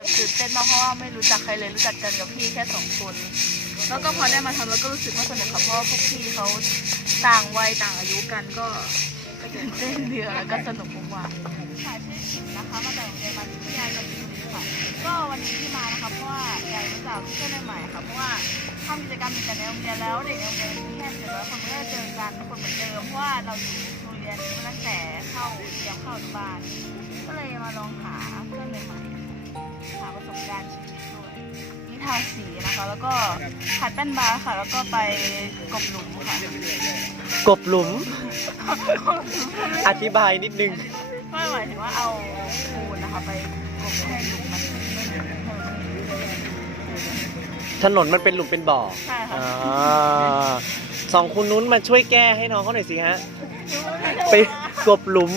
ตื่นเต้นมากเพราะว่าไม่รู้จักใครเลยรู้จักกันกับพี่แค่สองคน แล้วก็พอได้มาทำแล้วก็รู้สึกว่าสนุกค่ะเพราะว่าพวกพี่เขาต่างวัยต่างอายุกันก็ตื่นเต้นเดียวแล้วก็สนุกมากค่ะชื่อขิมนะคะมาจากโรงเรียนมัธยมกับพี่ค่ะ ก็วันนี้ที่มานะคะเพราะว่าอยากรู้จักเพื่อนใหม่ๆค่ะเพราะว่าทำกิจกรรมกันในโรงเรียนแล้วเด็กในโรงเรียนมีแค่เจ็ดร้อยคนไม่ได้เจอกันทุกคนเหมือนเดิมเพราะว่าเราอยู่โรงเรียนมาตั้งแต่เข้าเรียมเข้าอนุบาลก็เลยมาลองหาเพื่อนใหม่ๆ หาประสบการณ์ชีวิตด้วยมีทาสีนะคะ แล้วก็คัดแป้นบาร์ค่ะ แล้วก็ไปกบหลุมค่ะกบหลุม อธิบายนิดนึงก็หมายถึงว่าเอาปูนนะคะ ไปกบให้หลุมมันไม่ให้มันถนนมันเป็นหลุมเป็นบ่อใช่ค่ะอ่าสองคุณนุ้นมาช่วยแก้ให้น้องเขาหน่อยสิฮะ ไปกบหลุม